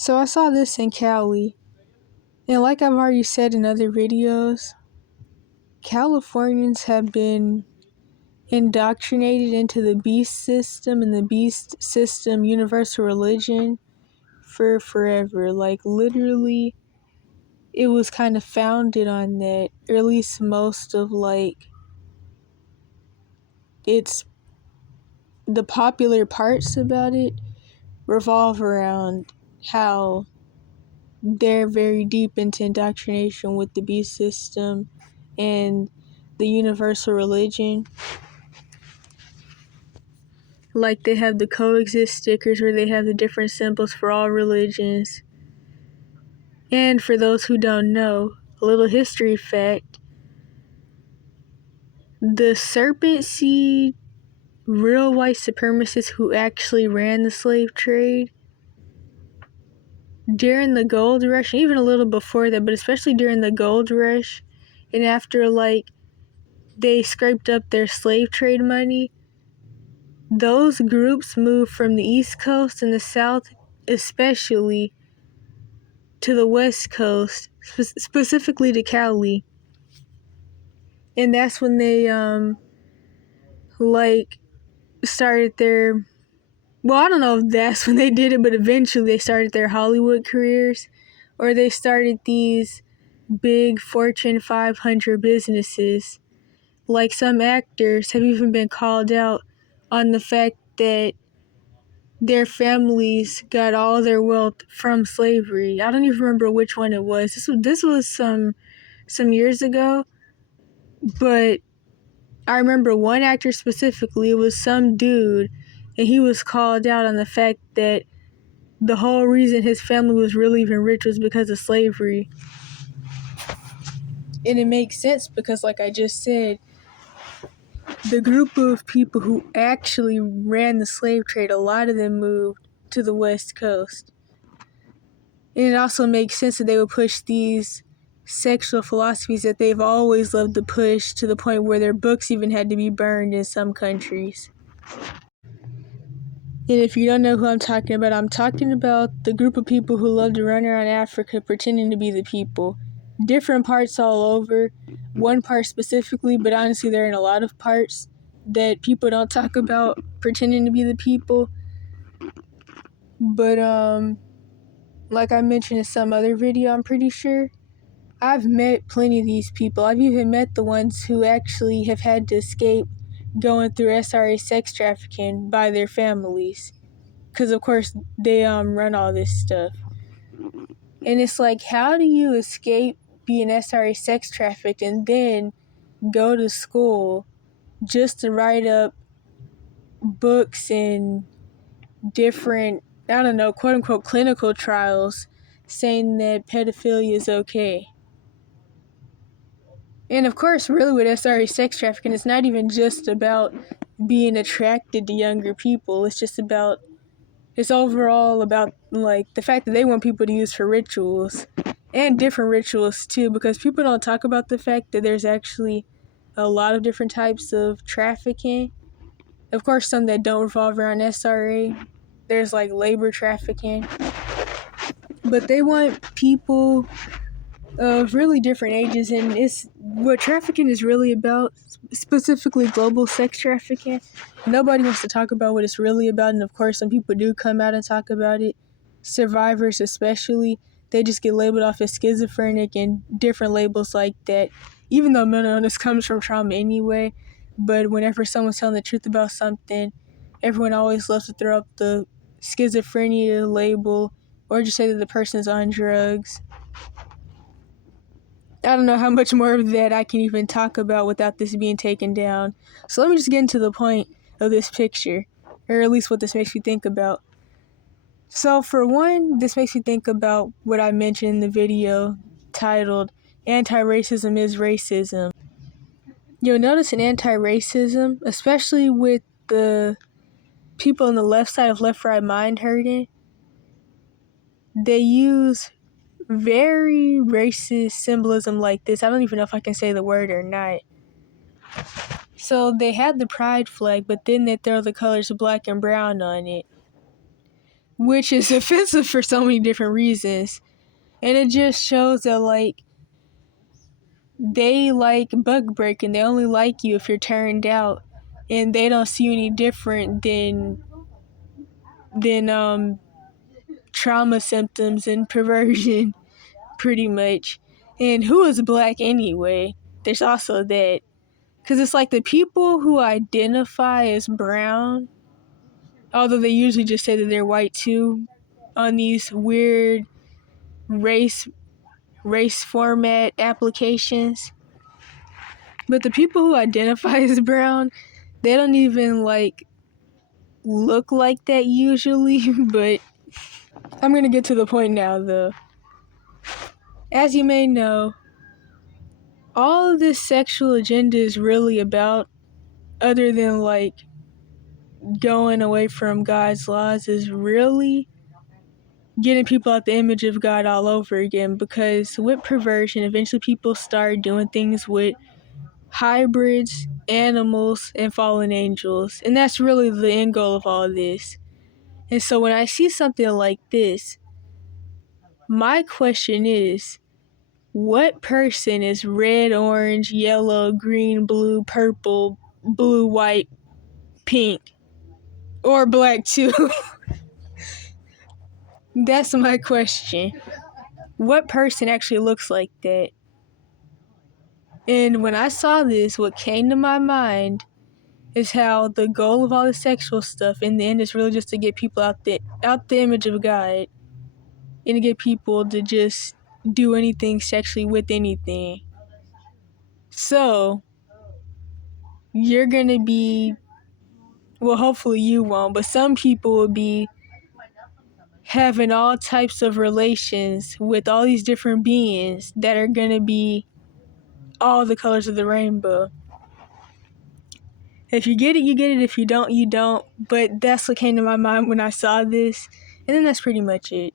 So I saw this in Cali, and like I've already said in other videos, Californians have been indoctrinated into the beast system and the beast system universal religion for forever. Like, literally, it was kind of founded on that, or at least most of, it's the popular parts about it revolve around how they're very deep into indoctrination with the beast system and the universal religion. Like, they have the coexist stickers where they have the different symbols for all religions. And for those who don't know, a little history fact, the serpent seed real white supremacists who actually ran the slave trade during the gold rush, even a little before that, but especially during the gold rush, and after they scraped up their slave trade money, those groups moved from the East Coast and the South especially to the West Coast, specifically to Cali. And that's when they started their, well, I don't know if that's when they did it, but eventually they started their Hollywood careers, or they started these big Fortune 500 businesses. Like, some actors have even been called out on the fact that their families got all their wealth from slavery. I don't even remember which one it was. This was some years ago, but I remember one actor specifically. It was some dude, and he was called out on the fact that the whole reason his family was really even rich was because of slavery. And it makes sense because, like I just said, the group of people who actually ran the slave trade, a lot of them moved to the West Coast. And it also makes sense that they would push these sexual philosophies that they've always loved to push, to the point where their books even had to be burned in some countries. And if you don't know who I'm talking about the group of people who love to run around Africa pretending to be the people. Different parts all over, one part specifically, but honestly they're in a lot of parts that people don't talk about pretending to be the people. But like I mentioned in some other video, I'm pretty sure, I've met plenty of these people. I've even met the ones who actually have had to escape going through SRA sex trafficking by their families. Because, of course, they run all this stuff. And it's like, how do you escape being SRA sex trafficked and then go to school just to write up books and different, I don't know, quote-unquote clinical trials saying that pedophilia is okay? And of course, really with SRA sex trafficking, it's not even just about being attracted to younger people. It's overall about, like, the fact that they want people to use for rituals, and different rituals too, because people don't talk about the fact that there's actually a lot of different types of trafficking. Of course, some that don't revolve around SRA. There's like labor trafficking. But they want people of really different ages, and it's what trafficking is really about, specifically global sex trafficking. Nobody wants to talk about what it's really about, and of course some people do come out and talk about it. Survivors especially, they just get labeled off as schizophrenic and different labels like that, even though mental illness comes from trauma anyway. But whenever someone's telling the truth about something, everyone always loves to throw up the schizophrenia label, or just say that the person's on drugs. I don't know how much more of that I can even talk about without this being taken down. So let me just get into the point of this picture, or at least what this makes me think about. So for one, this makes me think about what I mentioned in the video titled "Anti-Racism is Racism." You'll notice in anti-racism, especially with the people on the left side of Left Right Mind hurting, they use very racist symbolism like this. I don't even know if I can say the word or not. So they had the pride flag, but then they throw the colors black and brown on it. which is offensive for so many different reasons. And it just shows that, like, they like bug breaking. They only like you if you're turned out, and they don't see you any different than trauma symptoms and perversion, pretty much. And who is black anyway? There's also that. Because it's like the people who identify as brown, although they usually just say that they're white too, on these weird race format applications. But the people who identify as brown, they don't even like look like that usually. But I'm gonna get to the point now though. As you may know, all of this sexual agenda is really about, other than like going away from God's laws, is really getting people out the image of God all over again. Because with perversion, eventually people start doing things with hybrids, animals, and fallen angels. And that's really the end goal of all of this. And so when I see something like this, my question is, what person is red, orange, yellow, green, blue, purple, blue, white, pink, or black too? That's my question. What person actually looks like that? And when I saw this, what came to my mind is how the goal of all the sexual stuff in the end is really just to get people out the image of God, and to get people to just do anything sexually with anything. So you're gonna be, well, hopefully you won't, but some people will be having all types of relations with all these different beings that are gonna be all the colors of the rainbow. If you get it, you get it. If you don't, you don't. But that's what came to my mind when I saw this. And then that's pretty much it.